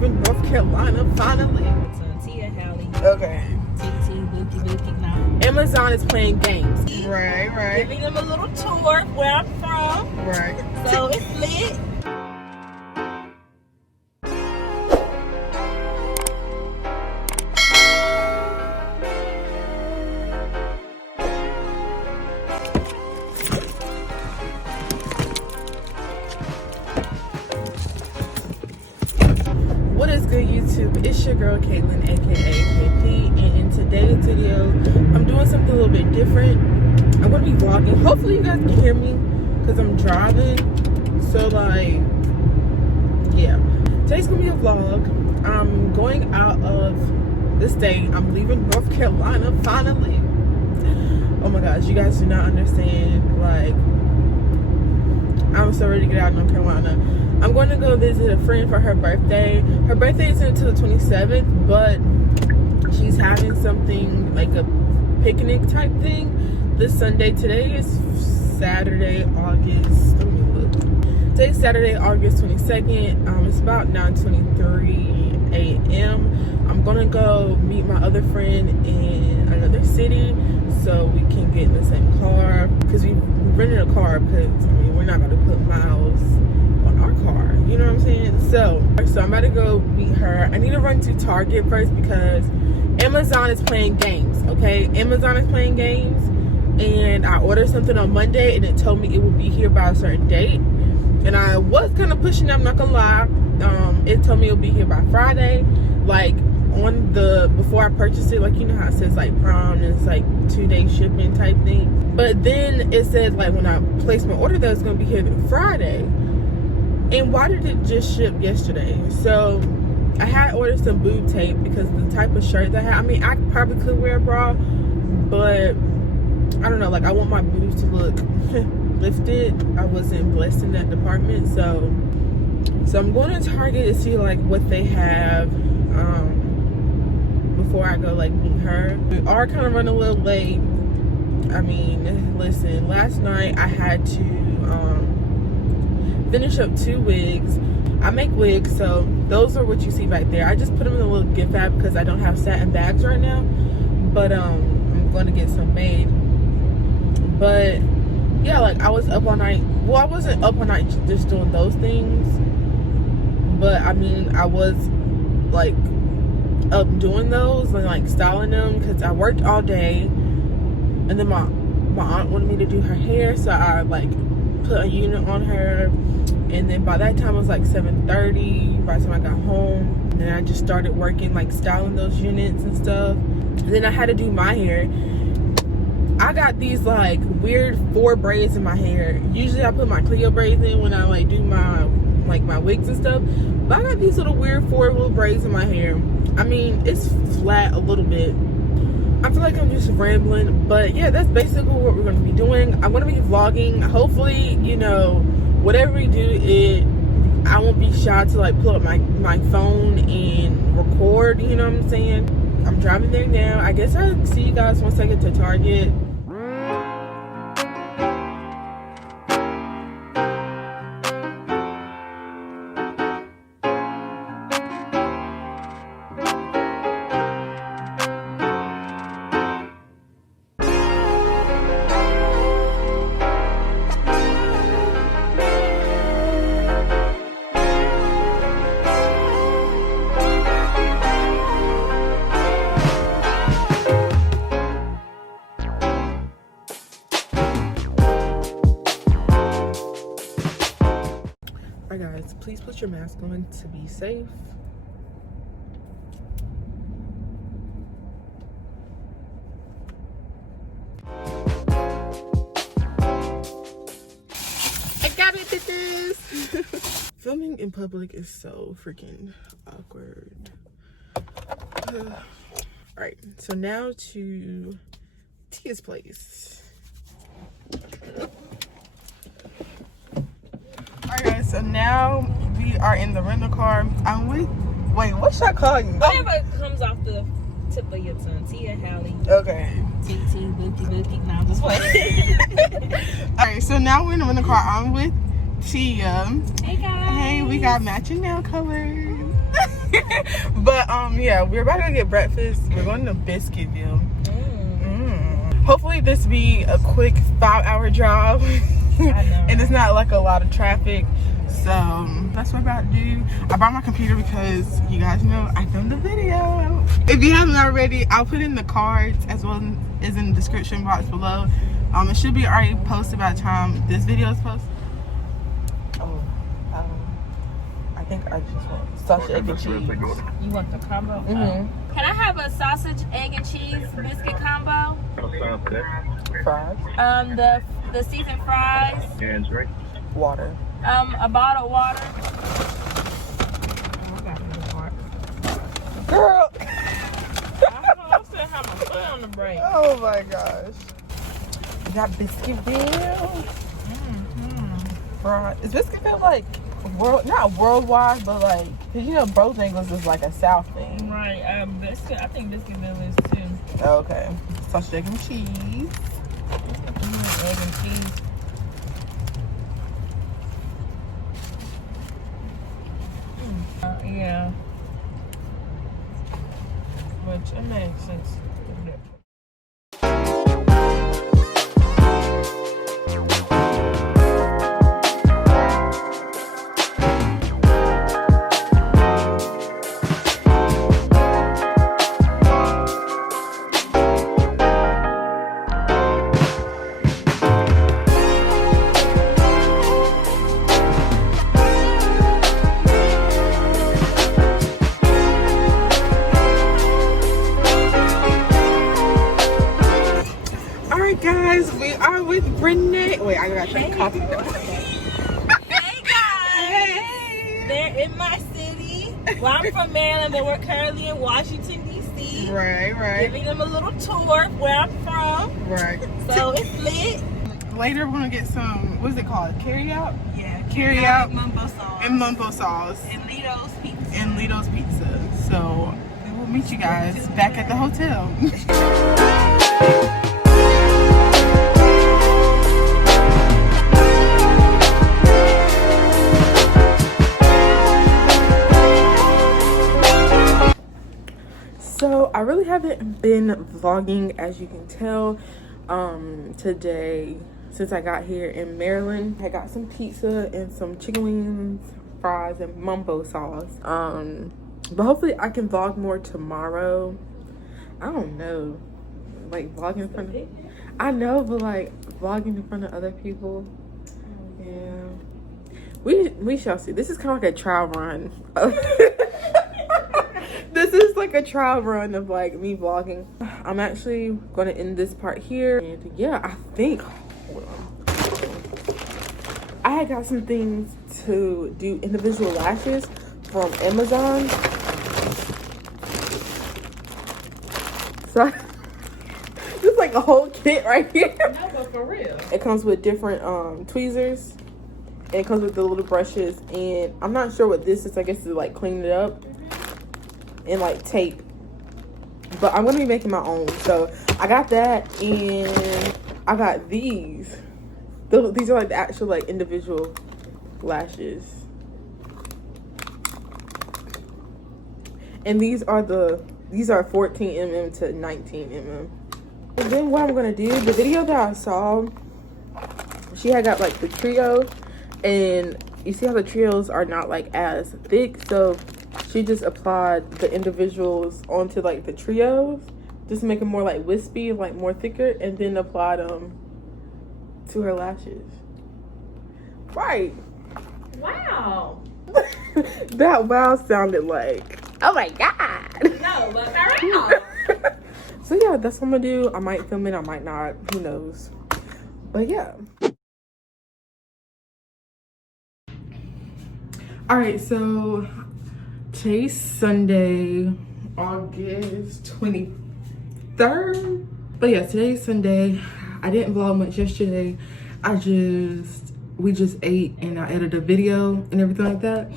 leaving North Carolina finally. Okay. Amazon is playing games. Right. Giving them a little tour of where I'm from. Right. So it's lit. What is good, YouTube? It's your girl Katlin, aka KP, and in today's video, I'm doing something a little bit different. I'm gonna be vlogging. Hopefully, you guys can hear me because I'm driving. So, like, yeah, today's gonna be a vlog. I'm going out of the state. I'm leaving North Carolina finally. Oh my gosh, you guys do not understand. Like, I'm so ready to get out of North Carolina. I'm going to go visit a friend for her birthday. Her birthday isn't until the 27th, but she's having something like a picnic type thing this Sunday. Today is Saturday, August. Let me look. Today's Saturday, August 22nd. It's about 9:23 a.m. I'm gonna go meet my other friend in another city so we can get in the same car because we rented a car because we're not gonna put miles our car, you know what I'm saying? So I'm about to go meet her. I need to run to Target first because Amazon is playing games. Okay, Amazon is playing games, and I ordered something on Monday and it told me it would be here by a certain date, and I was kind of pushing it, I'm not gonna lie. It told me it would be here by Friday, like on the before I purchased it, like, you know how it says like Prime and it's like 2-day shipping type thing, but then it said like when I placed my order that it's gonna be here Friday. And why did it just ship yesterday? So I had ordered some boob tape because of the type of shirt that I had. I mean, I probably could wear a bra, but I don't know, like I want my boobs to look lifted. I wasn't blessed in that department. So I'm going to Target to see like what they have before I go like meet her. We are kind of running a little late. I mean, listen, last night I had to finish up 2 wigs. I make wigs, so those are what you see back there. I just put them in a little gift bag because I don't have satin bags right now, but I'm going to get some made. But yeah, like I was up all night. Well, I wasn't up all night just doing those things, but I mean I was like up doing those and like styling them because I worked all day, and then my aunt wanted me to do her hair, so I like put a unit on her, and then by that time it was like 7:30 by the time I got home, and then I just started working like styling those units and stuff, and then I had to do my hair. I got these like weird 4 braids in my hair. Usually I put my Clio braids in when I like do my wigs and stuff, but I got these little weird 4 little braids in my hair. I mean, it's flat a little bit. I feel like I'm just rambling, but yeah, that's basically what we're going to be doing. I'm going to be vlogging. Hopefully, you know, whatever we do, I won't be shy to like pull up my phone and record, you know what I'm saying? I'm driving there now. I guess I'll see you guys once I get to Target. Alright guys, please put your mask on to be safe. I got it, bitches! Filming in public is so freaking awkward. Alright, so now to Tia's place. Alright guys, so now we are in the rental car. I'm with, wait, what should I call you? Whatever comes off the tip of your tongue. Tia, Hallie. Okay. TT, Booty. No, I'm just playing. Alright, so now we're in the rental car. I'm with Tia. Hey guys. Hey, we got matching nail colors. yeah, we're about to go get breakfast. We're going to Biscuitville. Hopefully this be a quick 5-hour drive. I know. And it's not like a lot of traffic. So that's what I'm about to do. I brought my computer because you guys know I filmed the video. If you haven't already, I'll put in the cards as well as in the description box below. It should be already posted by the time this video is posted. I think I just want sausage, egg, and cheese. You want the combo? Can I have a sausage, egg, and cheese biscuit combo? Fries. The seasoned fries. Water. A bottle of water. Girl. I'm still have my foot on the brake. Oh my gosh. We got Biscuitville. Fries. Is Biscuitville like not worldwide, but like, cause you know Bojangles is like a South thing. Right. I think Biscuitville is too. Okay. Sausage, egg, and cheese. Egg and cheese. Yeah. Which it makes sense. Guys, we are with Renee. Wait, I gotta drink coffee. Hey guys! Hey! They're in my city. Well, I'm from Maryland, but we're currently in Washington, D.C. Right. Giving them a little tour of where I'm from. Right. So it's lit. Later, we're gonna get some, what is it called? Carry out? Yeah. Carry out. Mumbo sauce. And mumbo sauce. And Lito's pizza. And Lito's pizza. So, we will meet you guys back at the hotel. So I really haven't been vlogging, as you can tell. Today, since I got here in Maryland, I got some pizza and some chicken wings, fries, and mumbo sauce. But hopefully I can vlog more tomorrow. I don't know, like vlogging in front of, I know, but like vlogging in front of other people, yeah, we shall see. This is kind of like a trial run. This is like a trial run of like me vlogging. I'm actually gonna end this part here, and yeah, I think, hold on, I had got some things to do individual lashes from Amazon. So this is like a whole kit right here. No, but for real. It comes with different tweezers, and it comes with the little brushes, and I'm not sure what this is. I guess to like clean it up, and like tape. But I'm gonna be making my own. So I got that, and I got these. These are like the actual like individual lashes. And these are 14 mm to 19 mm. And then what I'm gonna do, the video that I saw, she had got like the trio, and you see how the trios are not like as thick, so she just applied the individuals onto like the trios just to make them more like wispy, like more thicker, and then applied them to her lashes. Right. Wow. That wow sounded like, oh my god. No, but for real. So yeah, that's what I'm gonna do. I might film it, I might not, who knows. But yeah. Alright, so today's Sunday, August 23rd. But yeah, today's Sunday. I didn't vlog much yesterday. We just ate and I edited a video and everything like that.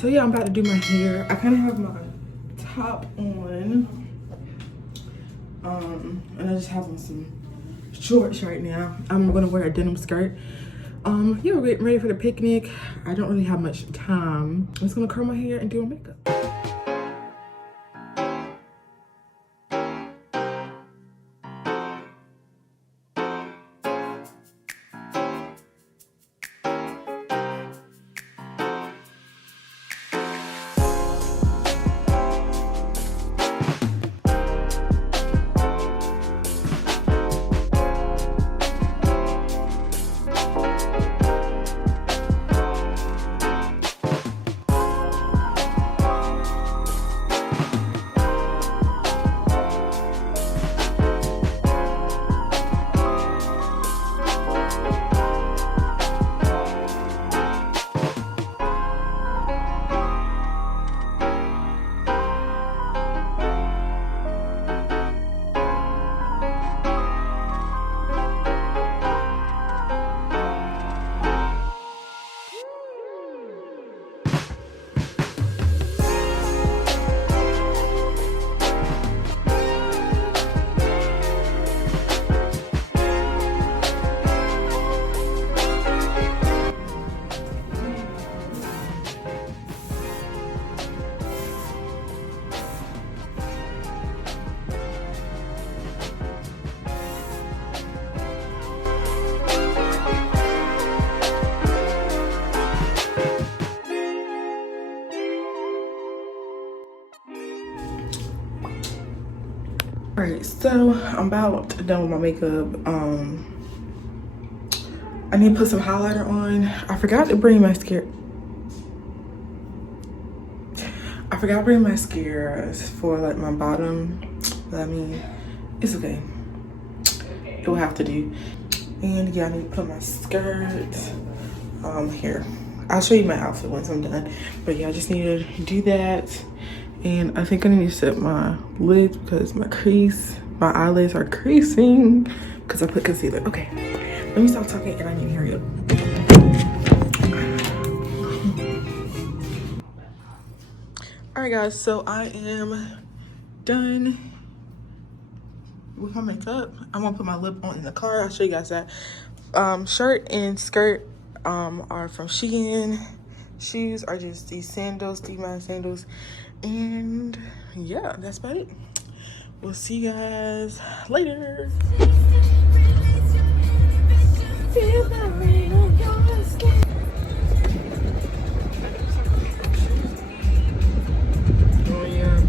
So yeah, I'm about to do my hair. I kind of have my top on. And I just have on some shorts right now. I'm gonna wear a denim skirt. Yeah, we're getting ready for the picnic. I don't really have much time. I'm just gonna curl my hair and do my makeup. Alright, so I'm about done with my makeup. I need to put some highlighter on. I forgot to bring mascara. I forgot to bring mascaras for like my bottom, but I mean, it's okay. It will have to do. And yeah, I need to put my skirt here. I'll show you my outfit once I'm done. But yeah, I just need to do that. And I think I need to set my lids because my eyelids are creasing because I put concealer. Okay, let me stop talking and I need to hurry up. All right guys, so I am done with my makeup. I'm gonna put my lip on in the car. I'll show you guys that. Shirt and skirt are from Shein. Shoes are just these sandals, Steven sandals. And yeah, that's about it. We'll see you guys later. Feel the rain on your skin. Oh yeah.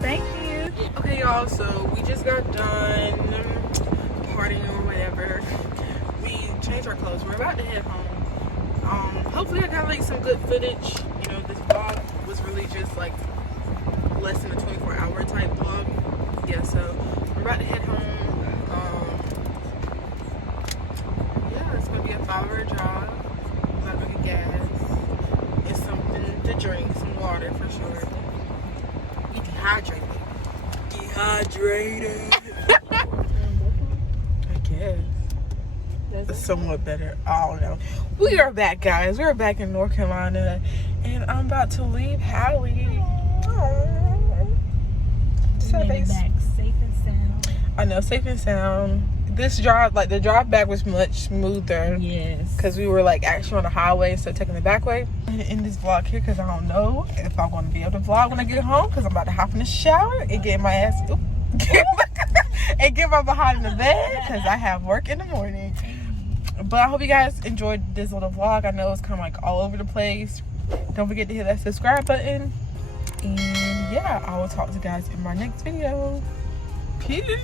Thank you. Okay, y'all, so we just got done partying or whatever. We changed our clothes. We're about to head home. Hopefully I got like some good footage. You know, this vlog was really just like less than a 24-hour type vlog. Yeah, so we're about to head home. Yeah, it's gonna be a 5-hour drive. I'm about to get gas and something to drink, some water for sure. Dehydrated. I guess. It's somewhat better. I don't know. We are back, guys. We're back in North Carolina, and I'm about to leave Hallie. Back safe and sound. I know, safe and sound. This drive, like the drive back, was much smoother. Yes. Because we were like actually on the highway instead of taking the back way. I'm gonna end this vlog here because I don't know if I'm gonna be able to vlog when I get home because I'm about to hop in the shower and get my ass and get my behind in the bed because I have work in the morning. But I hope you guys enjoyed this little vlog. I know it's kind of like all over the place. Don't forget to hit that subscribe button. And yeah, I will talk to you guys in my next video. Peace.